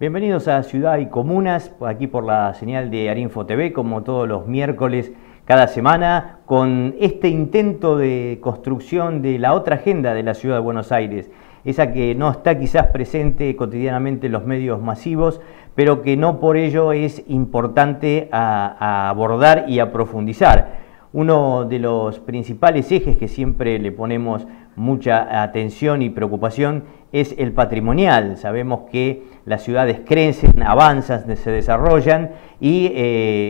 Bienvenidos a Ciudad y Comunas, aquí por la señal de Arinfo TV, como todos los miércoles cada semana, con este intento de construcción de la otra agenda de la Ciudad de Buenos Aires, esa que no está quizás presente cotidianamente en los medios masivos, pero que no por ello es importante a abordar y a profundizar. Uno de los principales ejes que siempre le ponemos mucha atención y preocupación es el patrimonial. Sabemos que las ciudades crecen, avanzan, se desarrollan y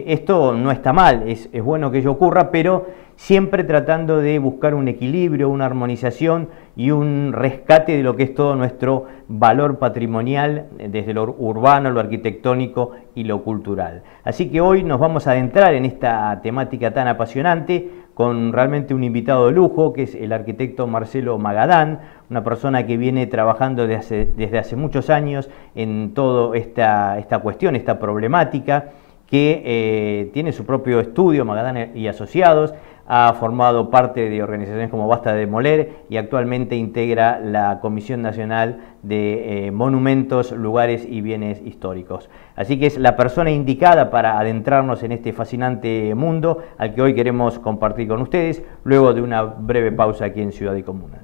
esto no está mal, es bueno que ello ocurra, pero siempre tratando de buscar un equilibrio, una armonización y un rescate de lo que es todo nuestro valor patrimonial desde lo urbano, lo arquitectónico y lo cultural. Así que hoy nos vamos a adentrar en esta temática tan apasionante con realmente un invitado de lujo, que es el arquitecto Marcelo Magadán, una persona que viene trabajando desde hace muchos años en toda esta cuestión, esta problemática, que tiene su propio estudio, Magadán y Asociados, ha formado parte de organizaciones como Basta de Demoler y actualmente integra la Comisión Nacional de Monumentos, Lugares y Bienes Históricos. Así que es la persona indicada para adentrarnos en este fascinante mundo al que hoy queremos compartir con ustedes, luego de una breve pausa aquí en Ciudad y Comunas.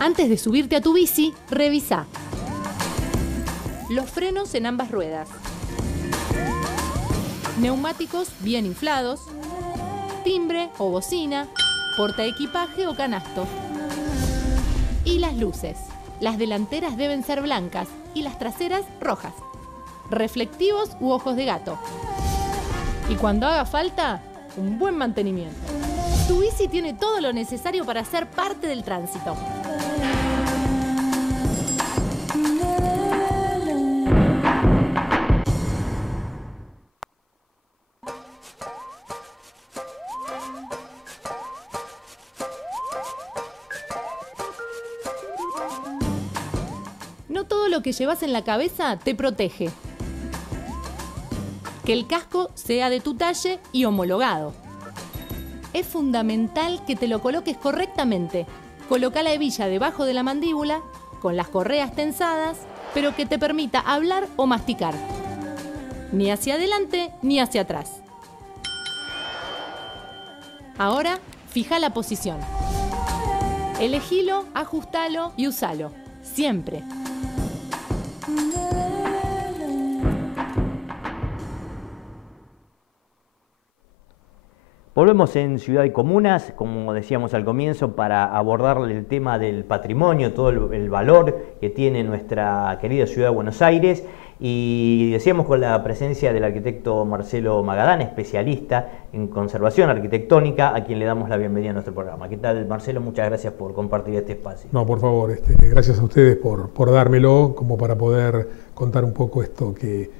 Antes de subirte a tu bici, revisa los frenos en ambas ruedas, neumáticos bien inflados, timbre o bocina, portaequipaje o canasto. Y las luces. Las delanteras deben ser blancas y las traseras rojas, reflectivos u ojos de gato. Y cuando haga falta, un buen mantenimiento. Tu bici tiene todo lo necesario para ser parte del tránsito. No todo lo que llevas en la cabeza te protege. Que el casco sea de tu talle y homologado. Es fundamental que te lo coloques correctamente. Coloca la hebilla debajo de la mandíbula, con las correas tensadas, pero que te permita hablar o masticar. Ni hacia adelante ni hacia atrás. Ahora, fija la posición. Elegilo, ajustalo y usalo. Siempre. Volvemos en Ciudad y Comunas, como decíamos al comienzo, para abordar el tema del patrimonio, todo el valor que tiene nuestra querida Ciudad de Buenos Aires. Y decíamos con la presencia del arquitecto Marcelo Magadán, especialista en conservación arquitectónica, a quien le damos la bienvenida a nuestro programa. ¿Qué tal, Marcelo? Muchas gracias por compartir este espacio. No, por favor, gracias a ustedes por dármelo, como para poder contar un poco esto que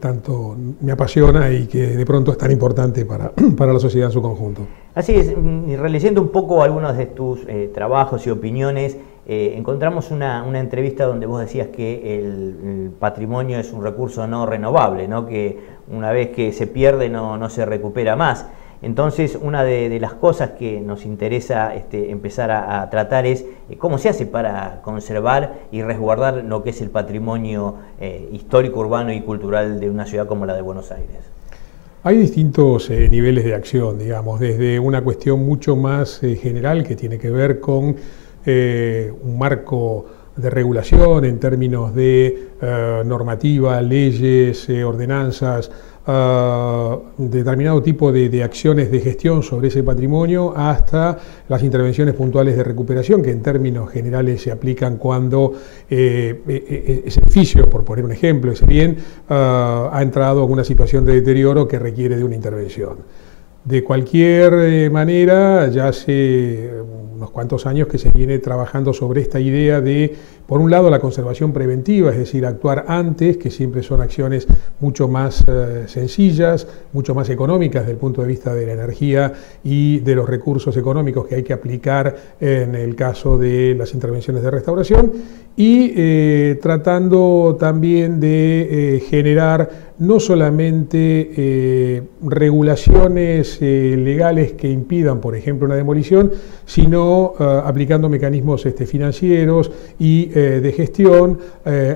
tanto me apasiona y que de pronto es tan importante para la sociedad en su conjunto. Así es, releyendo un poco algunos de tus trabajos y opiniones, encontramos una entrevista donde vos decías que el patrimonio es un recurso no renovable, ¿no? Que una vez que se pierde no se recupera más. Entonces, una de las cosas que nos interesa empezar a tratar es cómo se hace para conservar y resguardar lo que es el patrimonio histórico, urbano y cultural de una ciudad como la de Buenos Aires. Hay distintos niveles de acción, digamos, desde una cuestión mucho más general que tiene que ver con un marco de regulación en términos de normativa, leyes, ordenanzas, determinado tipo de acciones de gestión sobre ese patrimonio, hasta las intervenciones puntuales de recuperación que en términos generales se aplican cuando ese edificio, por poner un ejemplo, ese bien ha entrado en una situación de deterioro que requiere de una intervención. De cualquier manera, ya hace unos cuantos años que se viene trabajando sobre esta idea de, por un lado, la conservación preventiva, es decir, actuar antes, que siempre son acciones mucho más sencillas, mucho más económicas desde el punto de vista de la energía y de los recursos económicos que hay que aplicar en el caso de las intervenciones de restauración, y tratando también de generar no solamente regulaciones legales que impidan, por ejemplo, una demolición, sino aplicando mecanismos financieros y de gestión,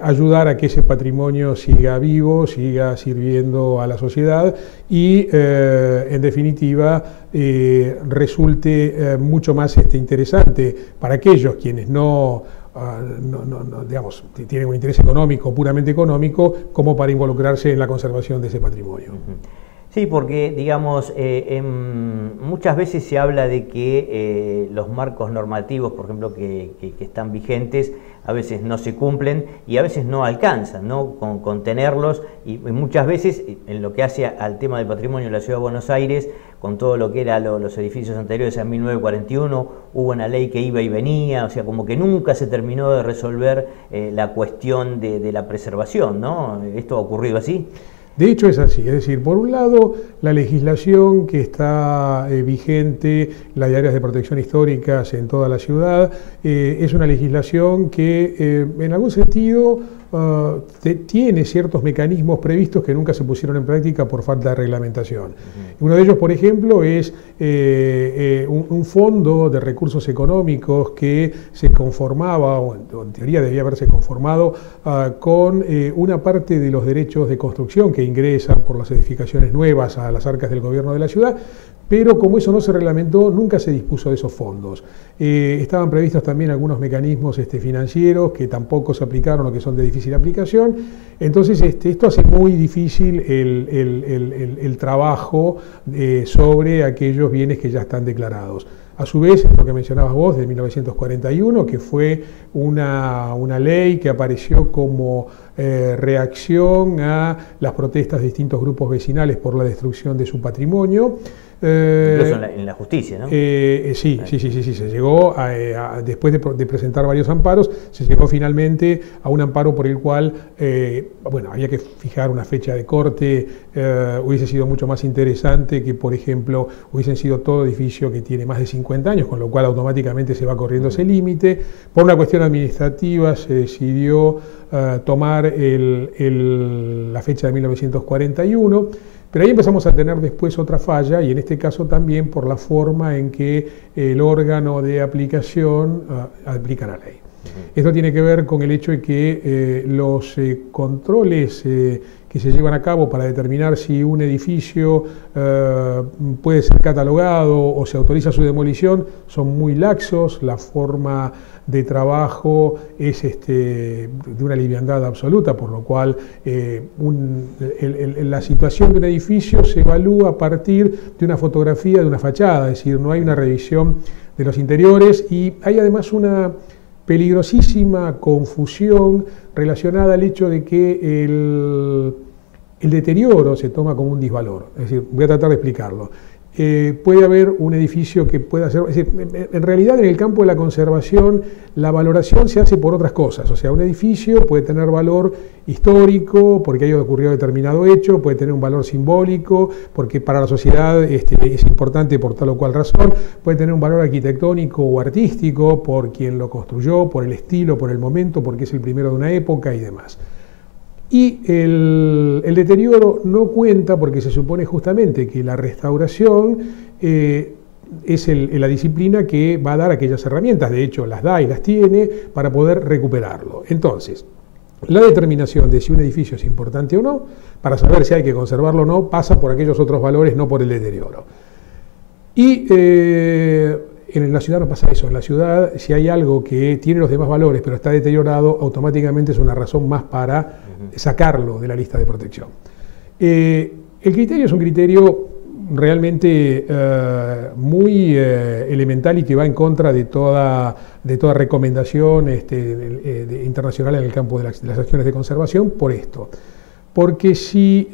ayudar a que ese patrimonio siga vivo, siga sirviendo a la sociedad y, en definitiva, resulte mucho más interesante para aquellos quienes digamos, tienen un interés económico, puramente económico, como para involucrarse en la conservación de ese patrimonio. Sí, porque, digamos, muchas veces se habla de que los marcos normativos, por ejemplo, que están vigentes, a veces no se cumplen y a veces no alcanzan, ¿no? Con tenerlos, y muchas veces, en lo que hace al tema del patrimonio de la Ciudad de Buenos Aires, con todo lo que eran los edificios anteriores a 1941, hubo una ley que iba y venía, o sea, como que nunca se terminó de resolver la cuestión de la preservación, ¿no? ¿Esto ha ocurrido así? De hecho es así, es decir, por un lado la legislación que está vigente, la de áreas de protección históricas en toda la ciudad, es una legislación que en algún sentido tiene ciertos mecanismos previstos que nunca se pusieron en práctica por falta de reglamentación. Uno de ellos, por ejemplo, es un fondo de recursos económicos que se conformaba, o en teoría debía haberse conformado, con una parte de los derechos de construcción que ingresan por las edificaciones nuevas a las arcas del gobierno de la ciudad, pero como eso no se reglamentó, nunca se dispuso de esos fondos. Estaban previstos también algunos mecanismos financieros que tampoco se aplicaron o que son de difícil aplicación. Entonces esto hace muy difícil el trabajo sobre aquellos bienes que ya están declarados. A su vez, lo que mencionabas vos, de 1941, que fue una ley que apareció como reacción a las protestas de distintos grupos vecinales por la destrucción de su patrimonio. Incluso en la justicia, ¿no? Sí, se llegó después de presentar varios amparos, se llegó finalmente a un amparo por el cual, bueno, había que fijar una fecha de corte. Hubiese sido mucho más interesante que, por ejemplo, hubiesen sido todo edificio que tiene más de 50 años, con lo cual automáticamente se va corriendo ese límite. Por una cuestión administrativa se decidió tomar la fecha de 1941, pero ahí empezamos a tener después otra falla, y en este caso también por la forma en que el órgano de aplicación aplica la ley. Esto tiene que ver con el hecho de que los controles que se llevan a cabo para determinar si un edificio puede ser catalogado o se autoriza su demolición son muy laxos. La forma de trabajo es de una liviandad absoluta, por lo cual la situación de un edificio se evalúa a partir de una fotografía de una fachada, es decir, no hay una revisión de los interiores, y hay además una peligrosísima confusión relacionada al hecho de que el deterioro se toma como un disvalor. Es decir, voy a tratar de explicarlo. Puede haber un edificio que pueda ser, es decir, en realidad en el campo de la conservación la valoración se hace por otras cosas. O sea, un edificio puede tener valor histórico porque haya ocurrido determinado hecho, puede tener un valor simbólico porque para la sociedad es importante por tal o cual razón, puede tener un valor arquitectónico o artístico por quien lo construyó, por el estilo, por el momento, porque es el primero de una época y demás. Y el deterioro no cuenta porque se supone justamente que la restauración es la disciplina que va a dar aquellas herramientas, de hecho las da y las tiene para poder recuperarlo. Entonces, la determinación de si un edificio es importante o no, para saber si hay que conservarlo o no, pasa por aquellos otros valores, no por el deterioro. Y en la ciudad no pasa eso. En la ciudad, si hay algo que tiene los demás valores pero está deteriorado, automáticamente es una razón más para sacarlo de la lista de protección. El criterio es un criterio realmente muy elemental y que va en contra de toda recomendación internacional en el campo de las acciones de conservación por esto. Porque si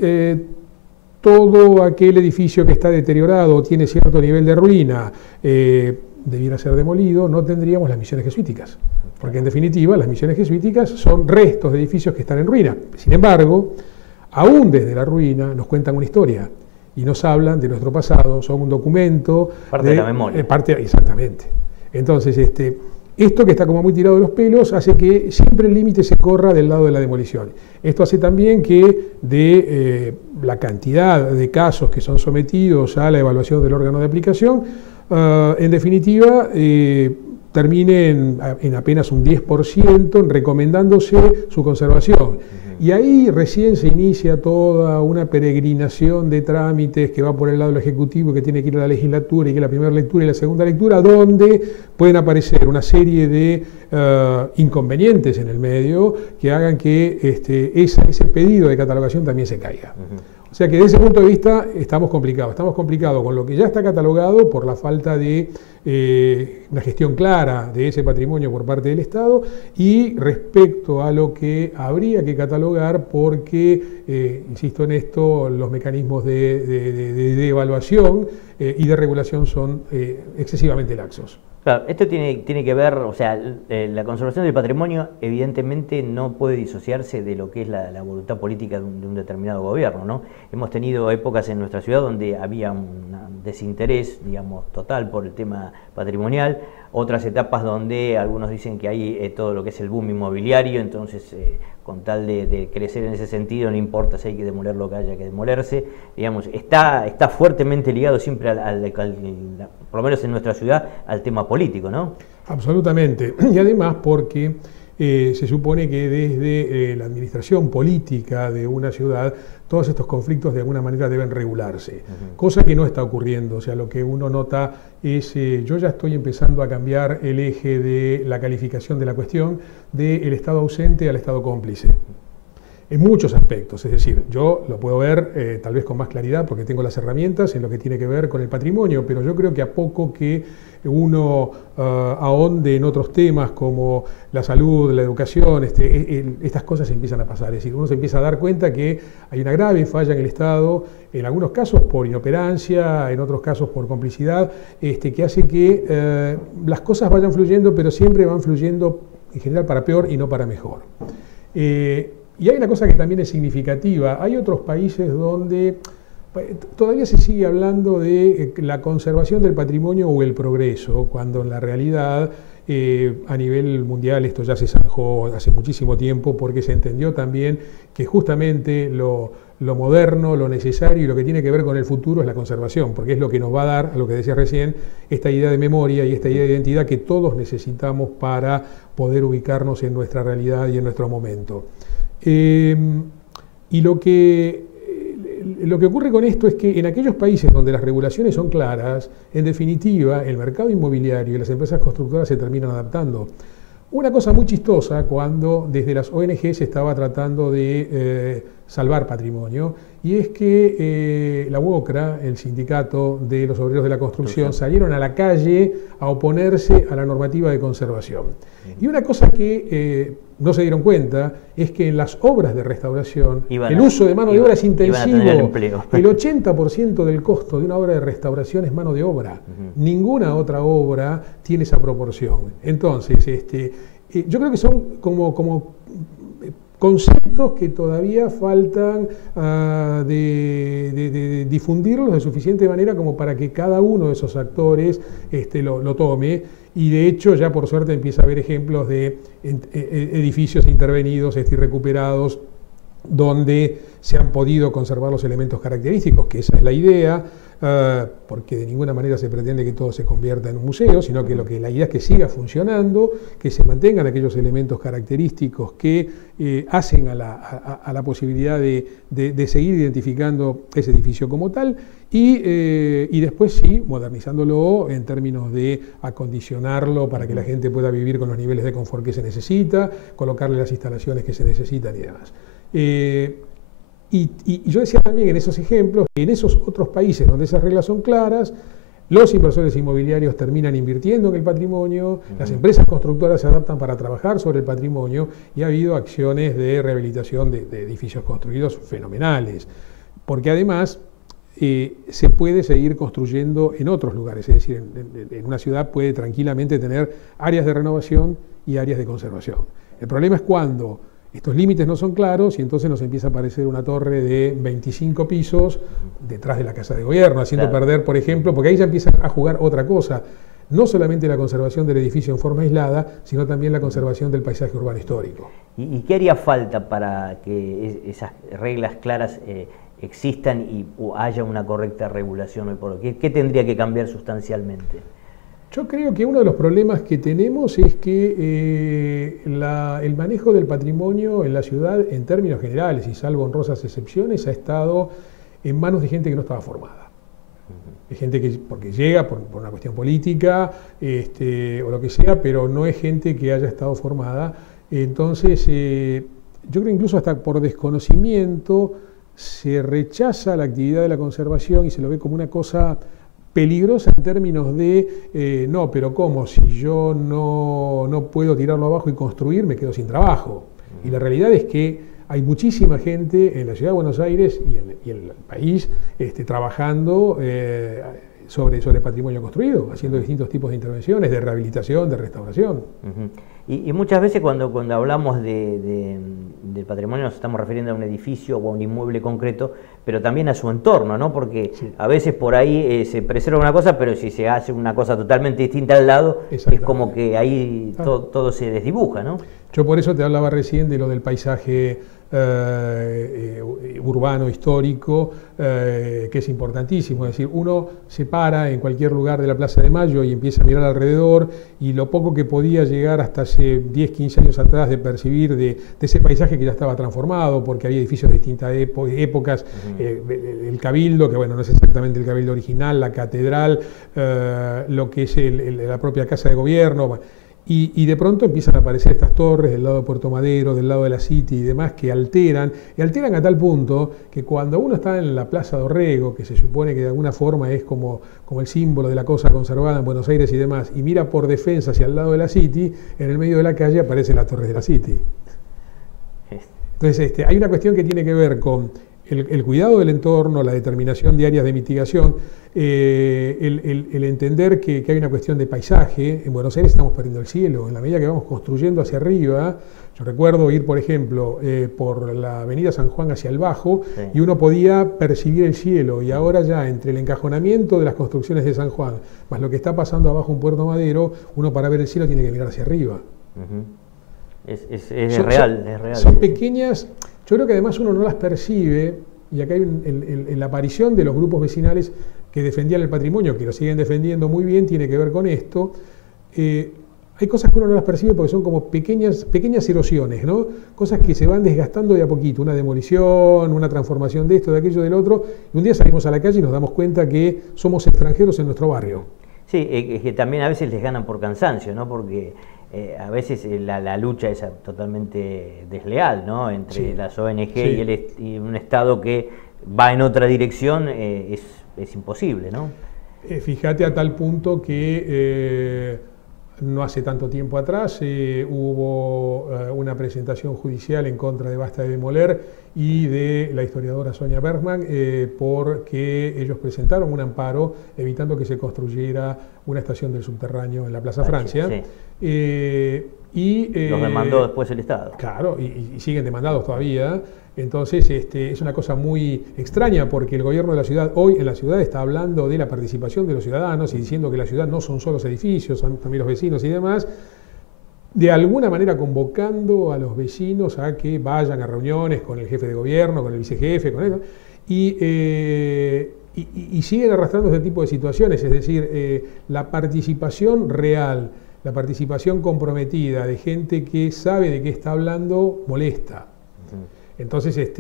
todo aquel edificio que está deteriorado o tiene cierto nivel de ruina debiera ser demolido, no tendríamos las misiones jesuíticas. Porque en definitiva las misiones jesuíticas son restos de edificios que están en ruina. Sin embargo, aún desde la ruina nos cuentan una historia y nos hablan de nuestro pasado, son un documento. Parte de la memoria. Exactamente. Entonces, Esto, que está como muy tirado de los pelos, hace que siempre el límite se corra del lado de la demolición. Esto hace también que de la cantidad de casos que son sometidos a la evaluación del órgano de aplicación, en definitiva, termine en apenas un 10%, recomendándose su conservación. Y ahí recién se inicia toda una peregrinación de trámites que va por el lado del Ejecutivo, que tiene que ir a la legislatura, y que es la primera lectura y la segunda lectura, donde pueden aparecer una serie de inconvenientes en el medio que hagan que ese pedido de catalogación también se caiga. O sea que desde ese punto de vista estamos complicados con lo que ya está catalogado por la falta de una gestión clara de ese patrimonio por parte del Estado, y respecto a lo que habría que catalogar porque, insisto en esto, los mecanismos de evaluación y de regulación son excesivamente laxos. Claro, esto tiene que ver, o sea, la conservación del patrimonio evidentemente no puede disociarse de lo que es la voluntad política de un determinado gobierno, ¿no? Hemos tenido épocas en nuestra ciudad donde había un desinterés, digamos, total por el tema patrimonial, otras etapas donde algunos dicen que hay todo lo que es el boom inmobiliario, entonces con tal de crecer en ese sentido, no importa si hay que demoler lo que haya que demolerse, digamos, está fuertemente ligado siempre por lo menos en nuestra ciudad, al tema político, ¿no? Absolutamente, y además porque se supone que desde la administración política de una ciudad, todos estos conflictos de alguna manera deben regularse, cosa que no está ocurriendo. O sea, lo que uno nota es, yo ya estoy empezando a cambiar el eje de la calificación de la cuestión del Estado ausente al Estado cómplice. En muchos aspectos, es decir, yo lo puedo ver tal vez con más claridad porque tengo las herramientas en lo que tiene que ver con el patrimonio, pero yo creo que a poco que uno ahonde en otros temas como la salud, la educación, estas cosas empiezan a pasar. Es decir, uno se empieza a dar cuenta que hay una grave falla en el Estado, en algunos casos por inoperancia, en otros casos por complicidad, que hace que las cosas vayan fluyendo, pero siempre van fluyendo en general para peor y no para mejor. Y hay una cosa que también es significativa. Hay otros países donde todavía se sigue hablando de la conservación del patrimonio o el progreso, cuando en la realidad a nivel mundial esto ya se zanjó hace muchísimo tiempo, porque se entendió también que justamente lo moderno, lo necesario y lo que tiene que ver con el futuro es la conservación, porque es lo que nos va a dar, a lo que decía recién, esta idea de memoria y esta idea de identidad que todos necesitamos para poder ubicarnos en nuestra realidad y en nuestro momento. Y lo que ocurre con esto es que en aquellos países donde las regulaciones son claras, en definitiva, el mercado inmobiliario y las empresas constructoras se terminan adaptando. Una cosa muy chistosa cuando desde las ONG se estaba tratando de salvar patrimonio, y es que la UOCRA, el sindicato de los obreros de la construcción, salieron a la calle a oponerse a la normativa de conservación. Y una cosa que no se dieron cuenta es que en las obras de restauración el uso de mano de obra es intensivo. El 80% del costo de una obra de restauración es mano de obra. Ninguna otra obra tiene esa proporción. Entonces, yo creo que son como conceptos que todavía faltan de difundirlos de suficiente manera como para que cada uno de esos actores lo tome. Y de hecho ya por suerte empieza a haber ejemplos de edificios intervenidos y recuperados donde se han podido conservar los elementos característicos, que esa es la idea, porque de ninguna manera se pretende que todo se convierta en un museo, sino que la idea es que siga funcionando, que se mantengan aquellos elementos característicos que hacen a la posibilidad de seguir identificando ese edificio como tal, y después sí, modernizándolo en términos de acondicionarlo para que la gente pueda vivir con los niveles de confort que se necesita, colocarle las instalaciones que se necesitan y demás. Y yo decía también en esos ejemplos que en esos otros países donde esas reglas son claras, los inversores inmobiliarios terminan invirtiendo en el patrimonio, las empresas constructoras se adaptan para trabajar sobre el patrimonio, y ha habido acciones de rehabilitación de edificios construidos fenomenales, porque además se puede seguir construyendo en otros lugares, es decir, en una ciudad puede tranquilamente tener áreas de renovación y áreas de conservación. El problema es cuando Estos límites no son claros y entonces nos empieza a aparecer una torre de 25 pisos detrás de la Casa de Gobierno, haciendo perder, por ejemplo, porque ahí ya empieza a jugar otra cosa. No solamente la conservación del edificio en forma aislada, sino también la conservación del paisaje urbano histórico. ¿Y qué haría falta para que esas reglas claras existan y haya una correcta regulación hoy por hoy? ¿Qué tendría que cambiar sustancialmente? Yo creo que uno de los problemas que tenemos es que el manejo del patrimonio en la ciudad, en términos generales y salvo honrosas excepciones, ha estado en manos de gente que no estaba formada. Es gente que porque llega por una cuestión política o lo que sea, pero no es gente que haya estado formada. Entonces, yo creo que incluso hasta por desconocimiento se rechaza la actividad de la conservación y se lo ve como una cosa peligrosa en términos de, no, pero ¿cómo? Si yo no puedo tirarlo abajo y construir, me quedo sin trabajo. Y la realidad es que hay muchísima gente en la Ciudad de Buenos Aires y en el país trabajando sobre patrimonio construido, haciendo distintos tipos de intervenciones, de rehabilitación, de restauración. Y muchas veces cuando hablamos del patrimonio nos estamos refiriendo a un edificio o a un inmueble concreto, pero también a su entorno, ¿no? Porque a veces por ahí se preserva una cosa, pero si se hace una cosa totalmente distinta al lado, es como que ahí todo se desdibuja, ¿no? Yo por eso te hablaba recién de lo del paisaje urbano, histórico, que es importantísimo. Es decir, uno se para en cualquier lugar de la Plaza de Mayo y empieza a mirar alrededor y lo poco que podía llegar hasta hace 10, 15 años atrás de percibir de ese paisaje que ya estaba transformado, porque había edificios de distintas épocas, el Cabildo, que bueno, no es exactamente el Cabildo original, la Catedral, lo que es la propia Casa de Gobierno. Bueno, y de pronto empiezan a aparecer estas torres del lado de Puerto Madero, del lado de la City y demás, que alteran a tal punto que cuando uno está en la Plaza Dorrego, que se supone que de alguna forma es como el símbolo de la cosa conservada en Buenos Aires y demás, y mira por defensa hacia el lado de la City, en el medio de la calle aparecen las torres de la City. Entonces hay una cuestión que tiene que ver con el cuidado del entorno, la determinación de áreas de mitigación, el entender que hay una cuestión de paisaje. En Buenos Aires estamos perdiendo el cielo, en la medida que vamos construyendo hacia arriba. Yo recuerdo ir, por ejemplo, por la avenida San Juan hacia el Bajo, y uno podía percibir el cielo, y ahora ya entre el encajonamiento de las construcciones de San Juan, más lo que está pasando abajo en Puerto Madero, uno para ver el cielo tiene que mirar hacia arriba. Es real. Son pequeñas. Yo creo que además uno no las percibe, y acá hay en la aparición de los grupos vecinales que defendían el patrimonio, que lo siguen defendiendo muy bien, tiene que ver con esto. Hay cosas que uno no las percibe porque son como pequeñas erosiones, ¿no? Cosas que se van desgastando de a poquito, una demolición, una transformación de esto, de aquello, del otro, y un día salimos a la calle y nos damos cuenta que somos extranjeros en nuestro barrio. Sí, es que también a veces les ganan por cansancio, ¿no? Porque a veces la lucha es totalmente desleal, ¿no? Entre las ONG y un Estado que va en otra dirección, es imposible, ¿no? Fíjate a tal punto que no hace tanto tiempo atrás hubo una presentación judicial en contra de Basta de Demoler y de la historiadora Sonia Bergman, porque ellos presentaron un amparo evitando que se construyera una estación del subterráneo en la Plaza Francia. Los demandó después el Estado. Claro, y siguen demandados todavía. Entonces es una cosa muy extraña, porque el gobierno de la ciudad hoy en la ciudad está hablando de la participación de los ciudadanos y diciendo que la ciudad no son solo los edificios, son también los vecinos y demás, de alguna manera convocando a los vecinos a que vayan a reuniones con el jefe de gobierno, con el vicejefe, con eso, y siguen arrastrando este tipo de situaciones. Es decir, la participación real, la participación comprometida de gente que sabe de qué está hablando, molesta. Entonces,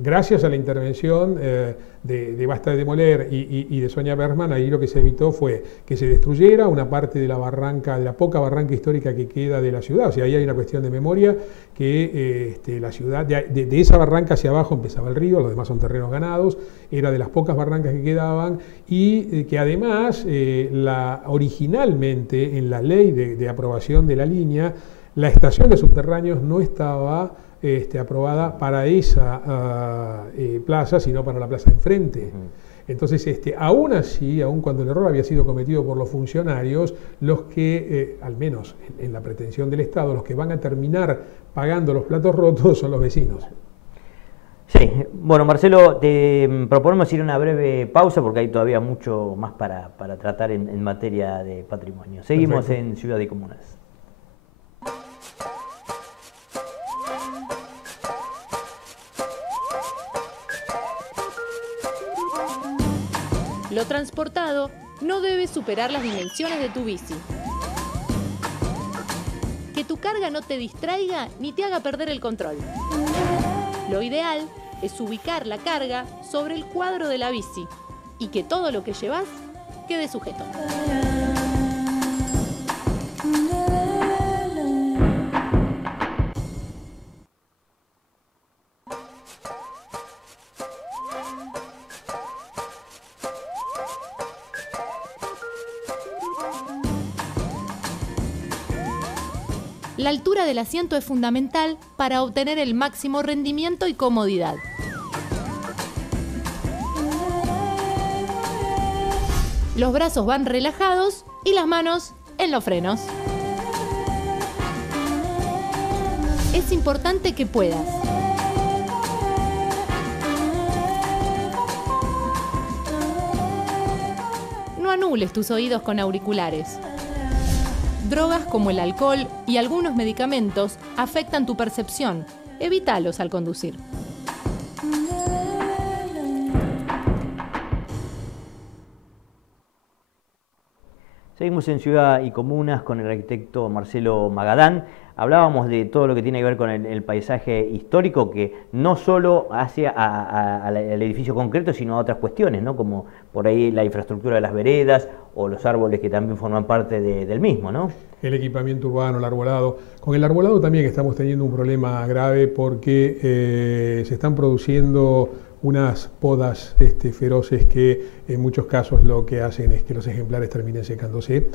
gracias a la intervención de Basta de Demoler y de Sonia Bergman, ahí lo que se evitó fue que se destruyera una parte de la barranca, de la poca barranca histórica que queda de la ciudad. O sea, ahí hay una cuestión de memoria, que la ciudad, de esa barranca hacia abajo empezaba el río, los demás son terrenos ganados, era de las pocas barrancas que quedaban, y que además, originalmente, en la ley de aprobación de la línea, la estación de subterráneos no estaba aprobada para esa plaza, sino para la plaza enfrente. Entonces, aún así, aún cuando el error había sido cometido por los funcionarios, los que, al menos en la pretensión del Estado, los que van a terminar pagando los platos rotos son los vecinos. Sí, bueno, Marcelo, te proponemos ir a una breve pausa porque hay todavía mucho más para tratar en materia de patrimonio. Seguimos Perfecto. En Ciudad y Comunas. Lo transportado no debe superar las dimensiones de tu bici. Que tu carga no te distraiga ni te haga perder el control. Lo ideal es ubicar la carga sobre el cuadro de la bici y que todo lo que llevas quede sujeto. La altura del asiento es fundamental para obtener el máximo rendimiento y comodidad. Los brazos van relajados y las manos en los frenos. Es importante que puedas no anules tus oídos con auriculares. Drogas como el alcohol y algunos medicamentos afectan tu percepción. Evítalos al conducir. Seguimos en Ciudad y Comunas con el arquitecto Marcelo Magadán. Hablábamos de todo lo que tiene que ver con el paisaje histórico, que no solo hace al edificio concreto, sino a otras cuestiones, ¿no? Como por ahí la infraestructura de las veredas o los árboles que también forman parte del mismo, ¿no? El equipamiento urbano, el arbolado. Con el arbolado también estamos teniendo un problema grave porque se están produciendo unas podas feroces que en muchos casos lo que hacen es que los ejemplares terminen secándose.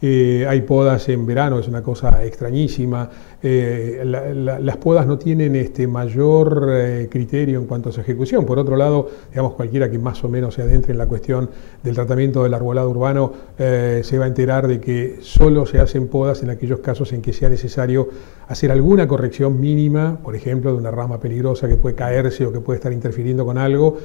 Hay podas en verano, es una cosa extrañísima. Las podas no tienen mayor criterio en cuanto a su ejecución. Por otro lado, digamos, cualquiera que más o menos se adentre en la cuestión del tratamiento del arbolado urbano se va a enterar de que solo se hacen podas en aquellos casos en que sea necesario hacer alguna corrección mínima, por ejemplo, de una rama peligrosa que puede caerse o que puede estar interfiriendo con algo,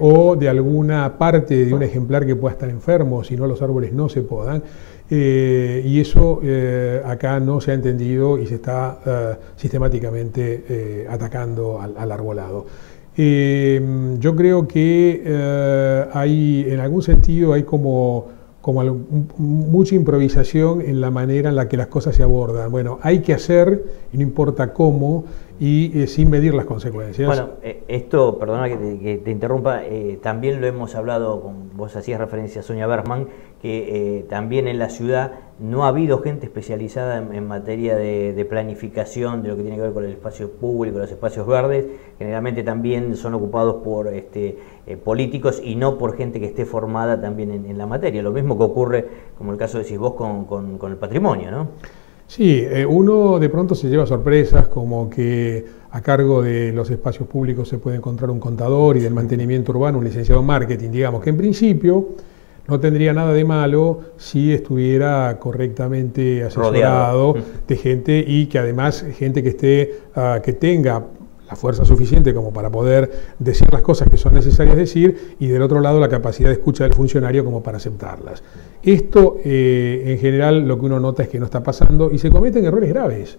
o de alguna parte de un ejemplar que pueda estar enfermo, si no los árboles no se podan. Y eso acá no se ha entendido y se está sistemáticamente atacando al arbolado. Yo creo que hay, en algún sentido, hay como mucha improvisación en la manera en la que las cosas se abordan. Bueno, hay que hacer, y no importa cómo, y sin medir las consecuencias. Bueno, esto, perdona que te interrumpa, también lo hemos hablado, vos hacías referencia a Sonia Bergman, que también en la ciudad no ha habido gente especializada en materia de planificación, de lo que tiene que ver con el espacio público, los espacios verdes. Generalmente también son ocupados por políticos y no por gente que esté formada también en la materia. Lo mismo que ocurre, como el caso decís vos, con el patrimonio, ¿no? Sí, uno de pronto se lleva sorpresas, como que a cargo de los espacios públicos se puede encontrar un contador y del mantenimiento urbano un licenciado en marketing, digamos, que en principio no tendría nada de malo si estuviera correctamente asesorado de gente y que además gente que tenga la fuerza suficiente como para poder decir las cosas que son necesarias decir, y del otro lado la capacidad de escucha del funcionario como para aceptarlas. Esto en general lo que uno nota es que no está pasando y se cometen errores graves,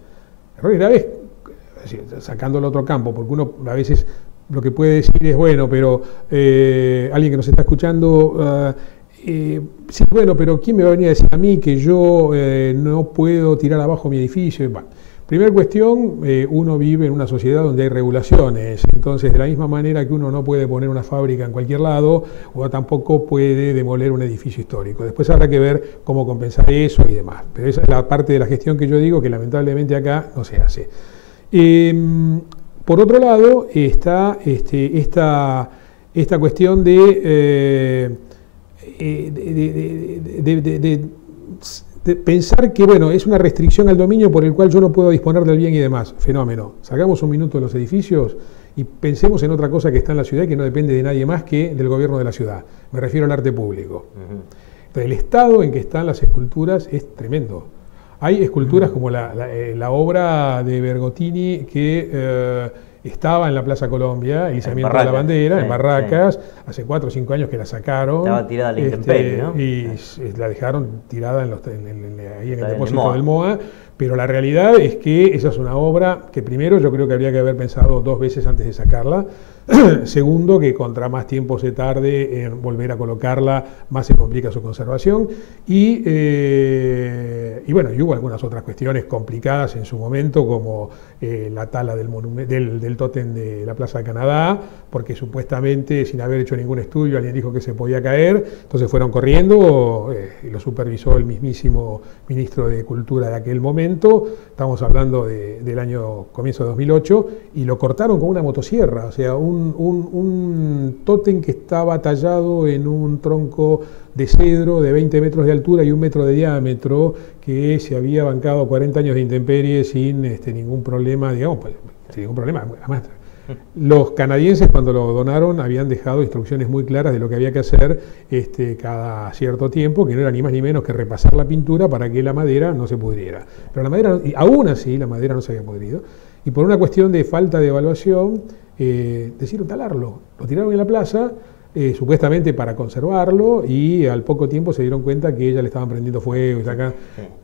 sacándolo a otro campo, porque uno a veces lo que puede decir es, bueno, pero alguien que nos está escuchando, sí, bueno, pero ¿quién me va a venir a decir a mí que yo no puedo tirar abajo mi edificio? Bueno, primera cuestión, uno vive en una sociedad donde hay regulaciones, entonces de la misma manera que uno no puede poner una fábrica en cualquier lado, o tampoco puede demoler un edificio histórico. Después habrá que ver cómo compensar eso y demás, pero esa es la parte de la gestión que yo digo que lamentablemente acá no se hace. Por otro lado está esta cuestión de pensar que, bueno, es una restricción al dominio por el cual yo no puedo disponer del bien y demás. Fenómeno. Sacamos un minuto de los edificios y pensemos en otra cosa que está en la ciudad y que no depende de nadie más que del gobierno de la ciudad. Me refiero al arte público. Entonces, el estado en que están las esculturas es tremendo. Hay esculturas como la obra de Bergottini que estaba en la Plaza Colombia, el izamiento de la bandera, en Barracas, hace 4 o 5 años que la sacaron. Estaba tirada a la intemperie, ¿no? Y la dejaron tirada ahí en el depósito del MOA. Pero la realidad es que esa es una obra que primero yo creo que habría que haber pensado 2 veces antes de sacarla. Segundo, que contra más tiempo se tarde en volver a colocarla, más se complica su conservación. Y bueno, y hubo algunas otras cuestiones complicadas en su momento, como la tala del tótem de la Plaza de Canadá, porque supuestamente, sin haber hecho ningún estudio, alguien dijo que se podía caer, entonces fueron corriendo, y lo supervisó el mismísimo ministro de Cultura de aquel momento, estamos hablando del año comienzo de 2008, y lo cortaron con una motosierra, o sea, un tótem que estaba tallado en un tronco de cedro de 20 metros de altura y 1 metro de diámetro, que se había bancado 40 años de intemperie sin ningún problema, digamos, pues, sin ningún problema. Además, los canadienses, cuando lo donaron, habían dejado instrucciones muy claras de lo que había que hacer cada cierto tiempo, que no era ni más ni menos que repasar la pintura para que la madera no se pudriera. Pero la madera, aún así, la madera no se había pudrido. Y por una cuestión de falta de evaluación, decidieron talarlo. Lo tiraron en la plaza, supuestamente para conservarlo, y al poco tiempo se dieron cuenta que ya le estaban prendiendo fuego. Y acá.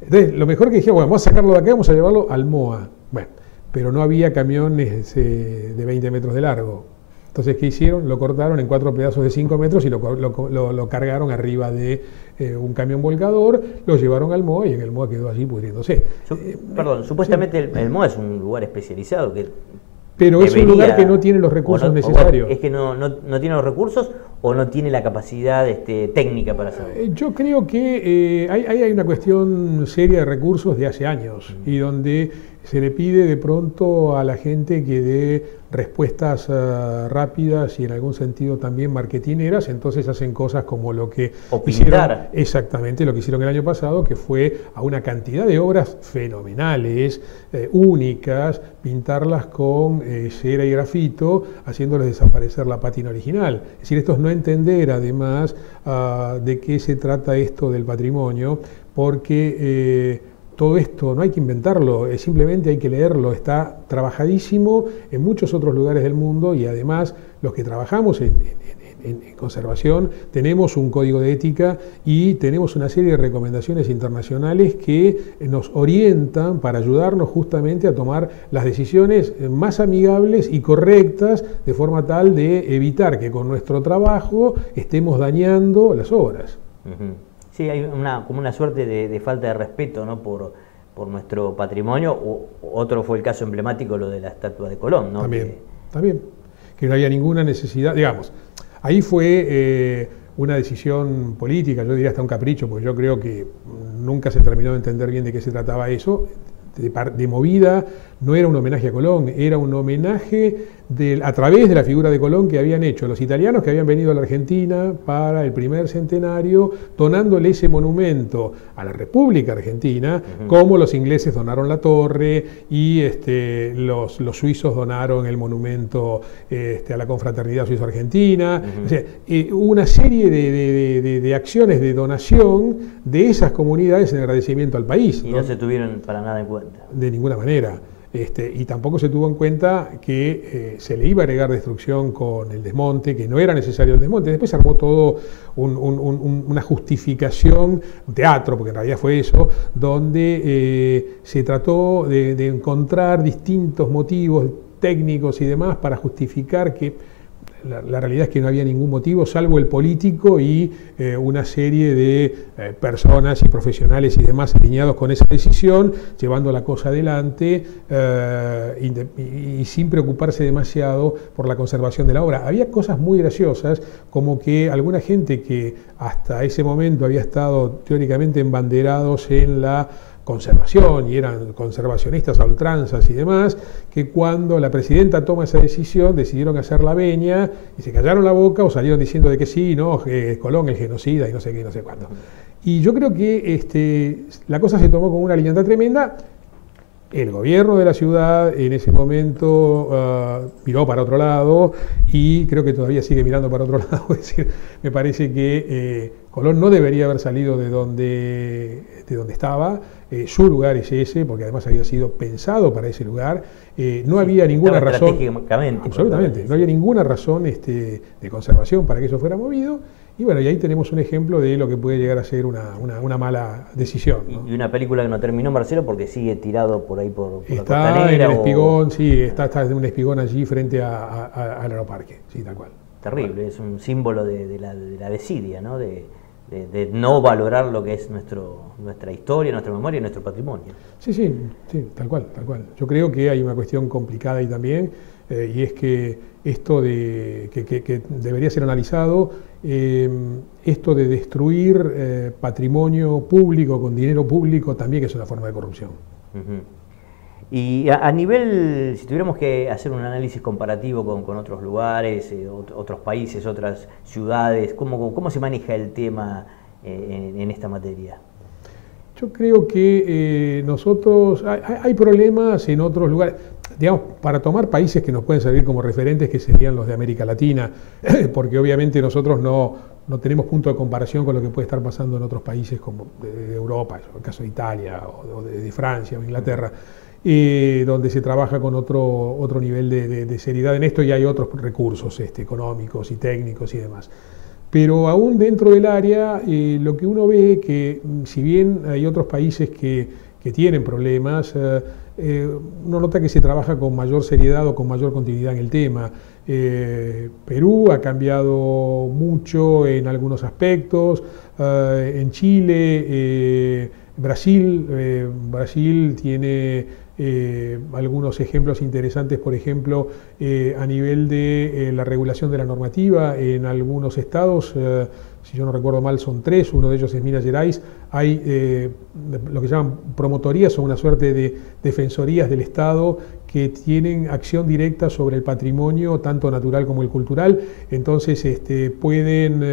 Entonces, lo mejor que dijeron, bueno, vamos a sacarlo de acá, vamos a llevarlo al MOA. Bueno, pero no había camiones de 20 metros de largo. Entonces, ¿qué hicieron? Lo cortaron en 4 pedazos de 5 metros y lo cargaron arriba de un camión volcador, lo llevaron al MOA y en el MOA quedó allí pudriéndose. Perdón, supuestamente el MOA es un lugar especializado que... Pero es un lugar que no tiene los recursos necesarios. ¿Es que no tiene los recursos o no tiene la capacidad técnica para hacerlo? Yo creo que hay una cuestión seria de recursos de hace años y donde se le pide de pronto a la gente que dé respuestas rápidas y en algún sentido también marketineras, entonces hacen cosas como lo que hicieron, exactamente lo que hicieron el año pasado, que fue a una cantidad de obras fenomenales, únicas, pintarlas con cera y grafito, haciéndoles desaparecer la pátina original. Es decir, esto es no entender además de qué se trata esto del patrimonio, porque todo esto no hay que inventarlo, simplemente hay que leerlo, está trabajadísimo en muchos otros lugares del mundo y además los que trabajamos en conservación tenemos un código de ética y tenemos una serie de recomendaciones internacionales que nos orientan para ayudarnos justamente a tomar las decisiones más amigables y correctas de forma tal de evitar que con nuestro trabajo estemos dañando las obras. Sí, hay como una suerte de falta de respeto, ¿no? por nuestro patrimonio. Otro fue el caso emblemático, lo de la estatua de Colón, ¿no? También, que no había ninguna necesidad, digamos, ahí fue una decisión política, yo diría hasta un capricho, porque yo creo que nunca se terminó de entender bien de qué se trataba eso. De movida, no era un homenaje a Colón, era un homenaje a través de la figura de Colón que habían hecho los italianos que habían venido a la Argentina para el primer centenario, donándole ese monumento a la República Argentina, como los ingleses donaron la torre y los suizos donaron el monumento a la confraternidad suizo-argentina. O sea, una serie de acciones de donación de esas comunidades en agradecimiento al país. Y no se tuvieron para nada en cuenta. De ninguna manera. Y tampoco se tuvo en cuenta que se le iba a agregar destrucción con el desmonte, que no era necesario el desmonte. Después se armó todo una justificación, un teatro, porque en realidad fue eso, donde se trató de encontrar distintos motivos técnicos y demás para justificar que la realidad es que no había ningún motivo, salvo el político y una serie de personas y profesionales y demás alineados con esa decisión, llevando la cosa adelante y sin preocuparse demasiado por la conservación de la obra. Había cosas muy graciosas, como que alguna gente que hasta ese momento había estado teóricamente embanderados en la conservación y eran conservacionistas a ultranzas y demás, que cuando la presidenta toma esa decisión decidieron hacer la veña y se callaron la boca o salieron diciendo de que sí, no, Colón el genocida y no sé qué, no sé cuándo. Y yo creo que la cosa se tomó con una liviandad tremenda El gobierno de la ciudad en ese momento miró para otro lado y creo que todavía sigue mirando para otro lado. Es decir, me parece que Colón no debería haber salido de donde estaba. Su lugar es ese, porque además había sido pensado para ese lugar. No había ninguna razón. Absolutamente, no había ninguna razón de conservación para que eso fuera movido. Y bueno, y ahí tenemos un ejemplo de lo que puede llegar a ser una mala decisión, ¿no? Y una película que no terminó, Marcelo, porque sigue tirado por ahí por la Está costanera. En el espigón, sí, está en un espigón allí frente al aeroparque, sí, tal cual. Terrible, es un símbolo de la desidia, ¿no? De no valorar lo que es nuestra historia, nuestra memoria y nuestro patrimonio. Sí, tal cual. Yo creo que hay una cuestión complicada ahí también, y es que esto que debería ser analizado, esto de destruir patrimonio público con dinero público también es una forma de corrupción. Y a nivel, si tuviéramos que hacer un análisis comparativo con otros lugares, otros países, otras ciudades, ¿cómo se maneja el tema en esta materia? Yo creo que nosotros, hay problemas en otros lugares, digamos, para tomar países que nos pueden servir como referentes, que serían los de América Latina, porque obviamente nosotros no tenemos punto de comparación con lo que puede estar pasando en otros países como de Europa, el caso de Italia, o de Francia o Inglaterra, donde se trabaja con otro nivel de seriedad en esto y hay otros recursos económicos y técnicos y demás. Pero aún dentro del área, lo que uno ve que, si bien hay otros países que tienen problemas, uno nota que se trabaja con mayor seriedad o con mayor continuidad en el tema. Perú ha cambiado mucho en algunos aspectos, en Chile, Brasil tiene algunos ejemplos interesantes, por ejemplo, a nivel de la regulación de la normativa en algunos estados, si yo no recuerdo mal son 3, uno de ellos es Minas Gerais, hay lo que llaman promotorías, son una suerte de defensorías del Estado que tienen acción directa sobre el patrimonio, tanto natural como el cultural, entonces pueden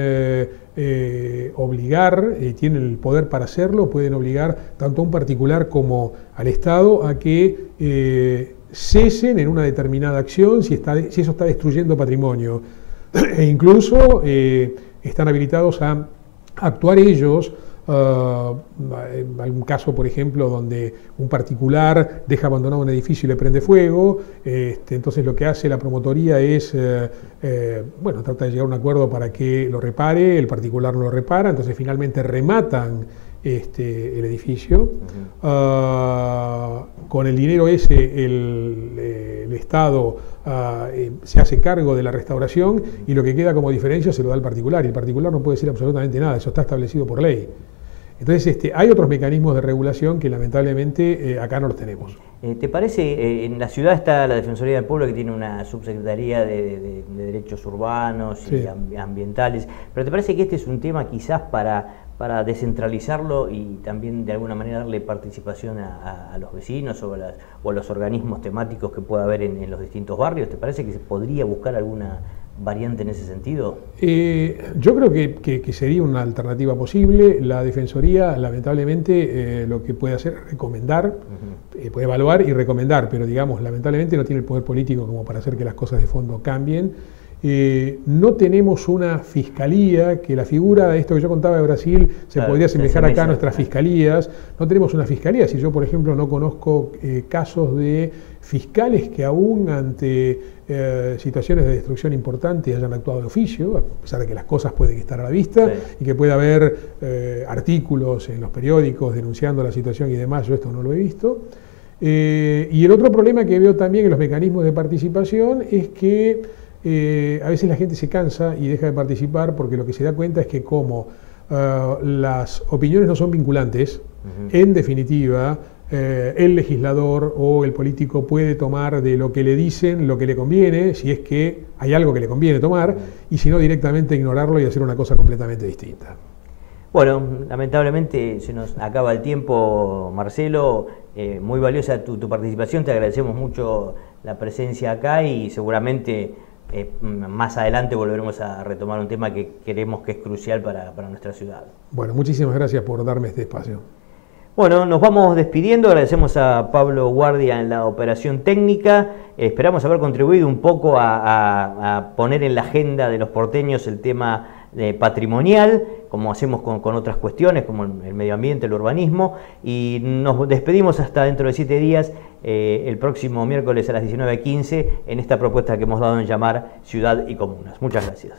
obligar, tienen el poder para hacerlo, pueden obligar tanto a un particular como al Estado a que cesen en una determinada acción si eso está destruyendo patrimonio. E incluso están habilitados a actuar ellos. Algún caso, por ejemplo, donde un particular deja abandonado un edificio y le prende fuego, entonces lo que hace la promotoría es, trata de llegar a un acuerdo para que lo repare, el particular no lo repara, entonces finalmente rematan el edificio. Con el dinero ese el Estado se hace cargo de la restauración y lo que queda como diferencia se lo da al particular, y el particular no puede decir absolutamente nada, eso está establecido por ley. Entonces hay otros mecanismos de regulación que lamentablemente acá no los tenemos. ¿Te parece, en la ciudad está la Defensoría del Pueblo, que tiene una subsecretaría de Derechos Urbanos y Ambientales, pero te parece que este es un tema quizás para descentralizarlo y también de alguna manera darle participación a los vecinos o a los organismos temáticos que pueda haber en los distintos barrios? ¿Te parece que se podría buscar alguna variante en ese sentido? Yo creo que sería una alternativa posible. La Defensoría, lamentablemente, lo que puede hacer es recomendar, puede evaluar y recomendar, pero digamos, lamentablemente no tiene el poder político como para hacer que las cosas de fondo cambien. No tenemos una fiscalía, que la figura de esto que yo contaba de Brasil se podría asemejar acá a nuestras fiscalías. No tenemos una fiscalía. Si yo, por ejemplo, no conozco casos de fiscales que aún ante situaciones de destrucción importantes hayan actuado de oficio, a pesar de que las cosas pueden estar a la vista y que pueda haber artículos en los periódicos denunciando la situación y demás, yo esto no lo he visto. Y el otro problema que veo también en los mecanismos de participación es que a veces la gente se cansa y deja de participar porque lo que se da cuenta es que como las opiniones no son vinculantes, en definitiva, el legislador o el político puede tomar de lo que le dicen lo que le conviene, si es que hay algo que le conviene tomar, y si no, directamente ignorarlo y hacer una cosa completamente distinta. Bueno, lamentablemente se nos acaba el tiempo, Marcelo. Muy valiosa tu participación, te agradecemos mucho la presencia acá y seguramente más adelante volveremos a retomar un tema que creemos que es crucial para nuestra ciudad. Bueno, muchísimas gracias por darme este espacio. Bueno, nos vamos despidiendo, agradecemos a Pablo Guardia en la operación técnica, esperamos haber contribuido un poco a poner en la agenda de los porteños el tema patrimonial, como hacemos con otras cuestiones, como el medio ambiente, el urbanismo, y nos despedimos hasta dentro de 7 días, el próximo miércoles a las 19:15, en esta propuesta que hemos dado en llamar Ciudad y Comunas. Muchas gracias.